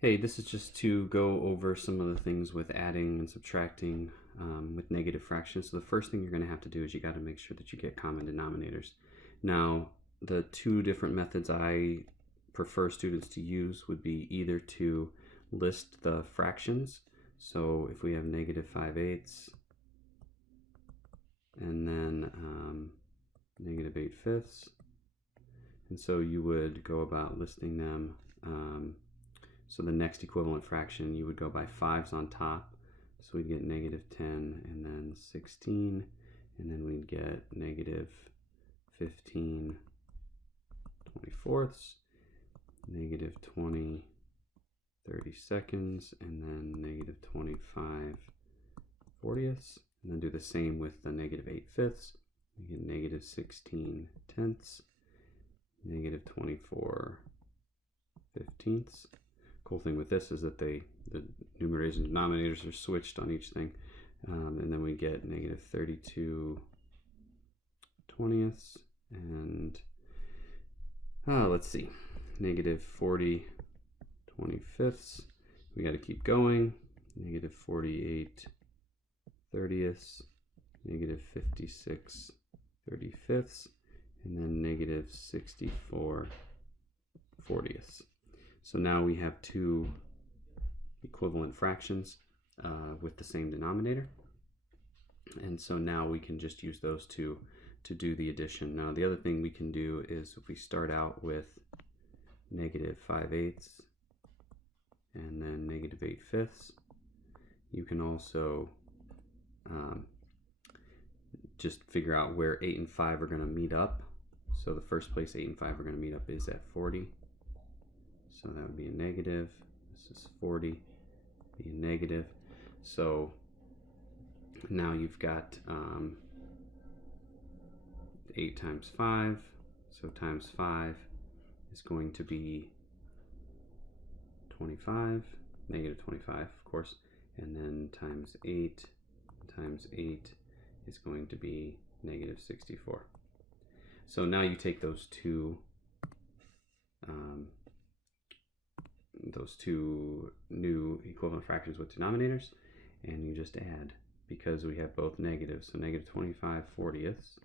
Hey, this is just to go over some of the things with adding and subtracting with negative fractions. So the first thing you're going to have to do is you got to make sure that you get common denominators. Now, the two different methods I prefer students to use would be either to list the fractions. So if we have negative 5/8 and then negative 8/5, and so you would go about listing them. So the next equivalent fraction, you would go by 5s on top. So we'd get negative 10 and then 16, and then we'd get negative 15 24ths, negative 20 32nds, and then negative 25 40ths. And then do the same with the negative 8/5. We get negative 16 tenths, negative 24 15ths. Cool thing with this is that the numerators and denominators are switched on each thing. And then we get negative 32 20ths and let's see, negative 40 25ths. We got to keep going. Negative 48 30ths, negative 56 35ths, and then negative 64 40ths. So now we have two equivalent fractions with the same denominator. And so now we can just use those two to do the addition. Now the other thing we can do is if we start out with negative 5/8 and then negative 8/5, you can also just figure out where 8 and 5 are going to meet up. So the first place 8 and 5 are going to meet up is at 40. So that would be a negative. This is 40, be a negative. So now you've got 8 times 5. So times 5 is going to be 25, negative 25, of course. And then times 8 is going to be negative 64. So now you take those two new equivalent fractions with denominators, and you just add, because we have both negatives. So negative 25 40ths,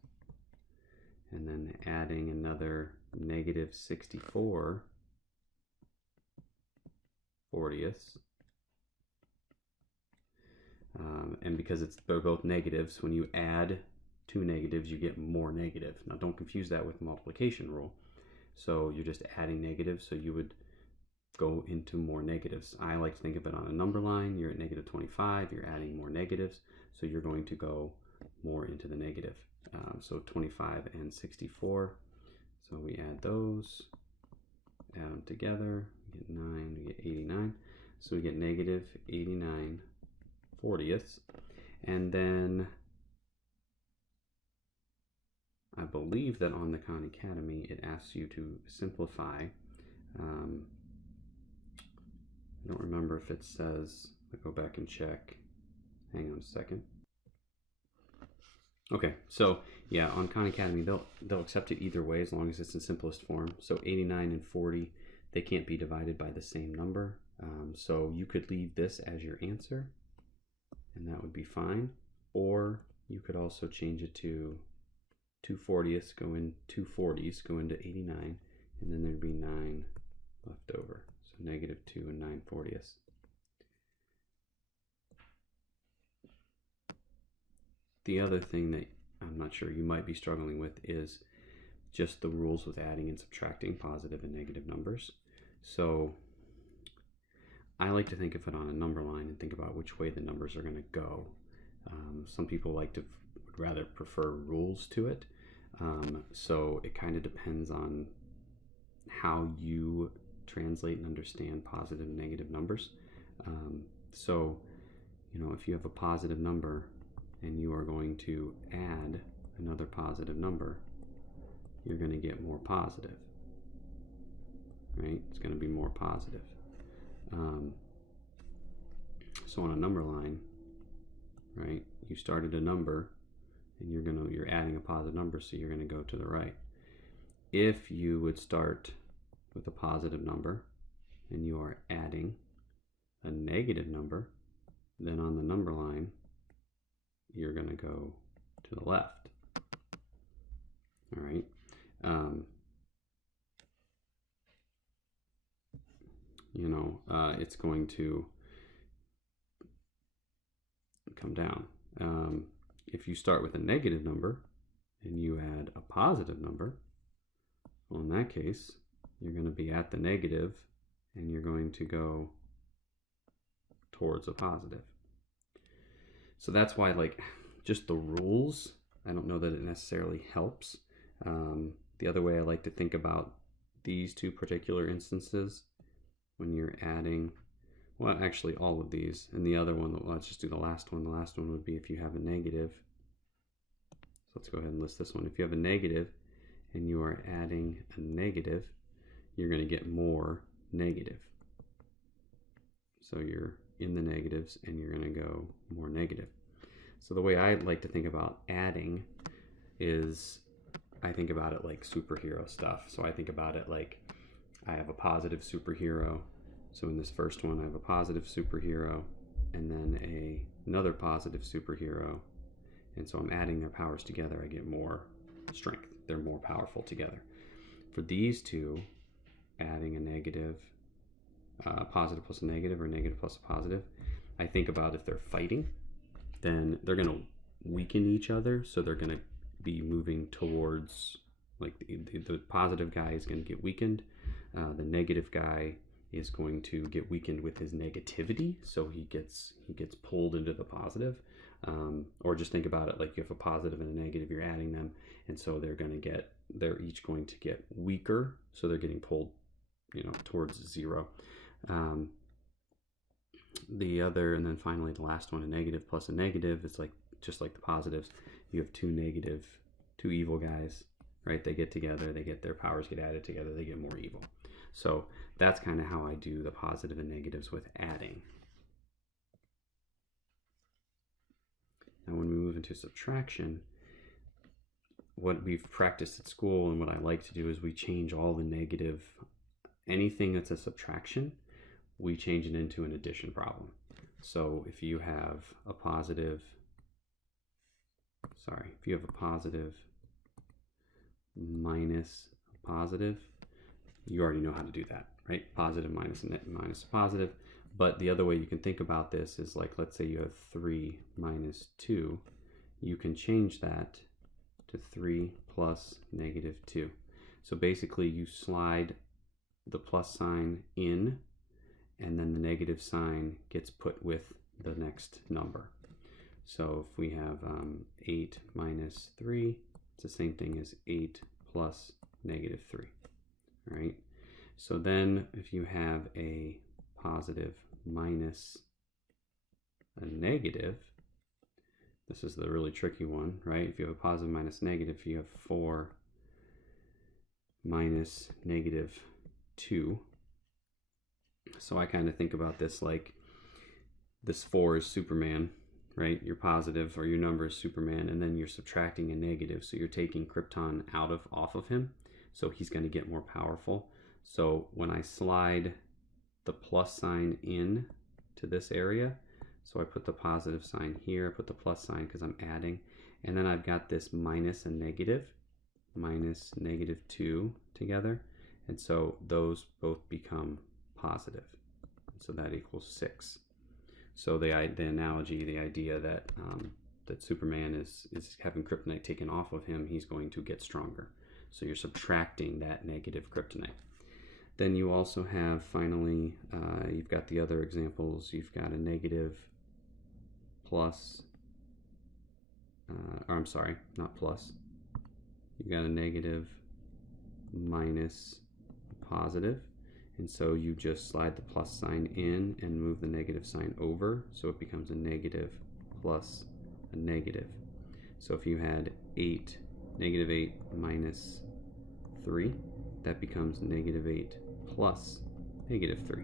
and then adding another negative 64 40ths. And because they're both negatives, when you add two negatives, you get more negative. Now don't confuse that with multiplication rule. So you're just adding negatives, so you would go into more negatives. I like to think of it on a number line. You're at negative 25, you're adding more negatives, so you're going to go more into the negative. So 25 and 64. So we add those, add them together, we get 9, we get 89. So we get negative 89 40ths. And then I believe that on the Khan Academy it asks you to simplify. I don't remember if it says, I'll go back and check. Hang on a second. Okay, so yeah, on Khan Academy, they'll accept it either way as long as it's in simplest form. So 89 and 40, they can't be divided by the same number. So you could leave this as your answer, and that would be fine. Or you could also change it to 2 40ths go in 2 40s go into 89, and then there'd be 9 left over. So negative 2 and 9 40ths. The other thing that I'm not sure you might be struggling with is just the rules with adding and subtracting positive and negative numbers. So I like to think of it on a number line and think about which way the numbers are going to go. Some people would rather prefer rules to it. So it kind of depends on how you translate and understand positive and negative numbers. So, if you have a positive number and you are going to add another positive number, you're going to get more positive, right? It's going to be more positive. So on a number line, right, you started a number and you're adding a positive number, so you're going to go to the right. If you would start with a positive number and you are adding a negative number, then on the number line, you're going to go to the left. All right. It's going to come down. If you start with a negative number and you add a positive number, well, in that case, you're going to be at the negative and you're going to go towards a positive. So that's why, like, just the rules, I don't know that it necessarily helps. The other way I like to think about these two particular instances, when you're adding, well, actually all of these, and the other one, let's just do the last one. The last one would be if you have a negative. So let's go ahead and list this one. If you have a negative and you are adding a negative, you're going to get more negative. So you're in the negatives and you're going to go more negative. So the way I like to think about adding is I think about it like superhero stuff. So I think about it like I have a positive superhero. So in this first one, I have a positive superhero and then another positive superhero. And so I'm adding their powers together. I get more strength. They're more powerful together. For these two, adding a negative, positive plus a negative, or negative plus a positive, I think about if they're fighting, then they're going to weaken each other. So they're going to be moving towards, like, the positive guy is going to get weakened. The negative guy is going to get weakened with his negativity, so he gets pulled into the positive. Or just think about it like you have a positive and a negative, you're adding them, and so they're each going to get weaker, so they're getting pulled, towards zero. The other, and then finally the last one, a negative plus a negative, it's like just like the positives. You have two evil guys, right? They get together, their powers get added together, they get more evil. So that's kind of how I do the positive and negatives with adding. Now when we move into subtraction, what we've practiced at school and what I like to do is we change all the negative, anything that's a subtraction, we change it into an addition problem. So if you have a positive minus a positive, you already know how to do that, right? Positive minus a positive. But the other way you can think about this is, like, let's say you have 3 minus 2. You can change that to 3 plus negative 2. So basically you slide the plus sign in, and then the negative sign gets put with the next number. So if we have 8 minus 3, it's the same thing as 8 plus negative 3, right? So then if you have a positive minus a negative, this is the really tricky one, right? If you have a positive minus negative, you have 4 minus negative 2. So I kind of think about this like this 4 is Superman, right? Your positive or your number is Superman, and then you're subtracting a negative, so you're taking Krypton off of him, so he's going to get more powerful. So when I slide the plus sign in to this area, so I put the positive sign here, I put the plus sign because I'm adding, and then I've got this minus a negative, minus negative 2 together, and so those both become positive. So that equals 6. So the analogy, the idea that that Superman is having kryptonite taken off of him, he's going to get stronger. So you're subtracting that negative kryptonite. Then you also have, finally, you've got the other examples. You've got a negative plus, or I'm sorry, not plus. You've got a negative minus a positive. And so you just slide the plus sign in and move the negative sign over, so it becomes a negative plus a negative. So if you had negative 8 minus 3, that becomes negative 8 plus negative 3.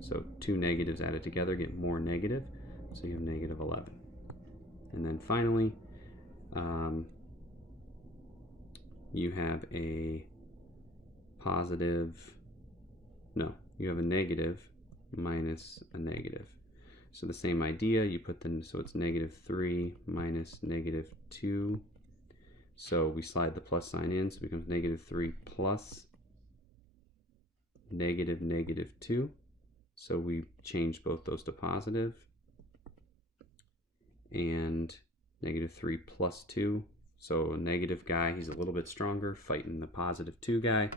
So two negatives added together get more negative, so you have negative 11. And then finally, you have a positive, no, you have a negative minus a negative. So the same idea, you put them, so it's -3 minus -2. So we slide the plus sign in, so it becomes -3 plus -2. So we change both those to positive. And -3 plus 2. So a negative guy, he's a little bit stronger, fighting the +2 guy.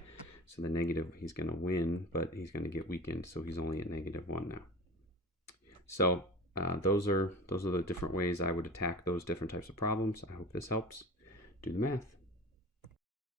So the negative, he's going to win, but he's going to get weakened. So he's only at -1 now. So those are the different ways I would attack those different types of problems. I hope this helps. Do the math.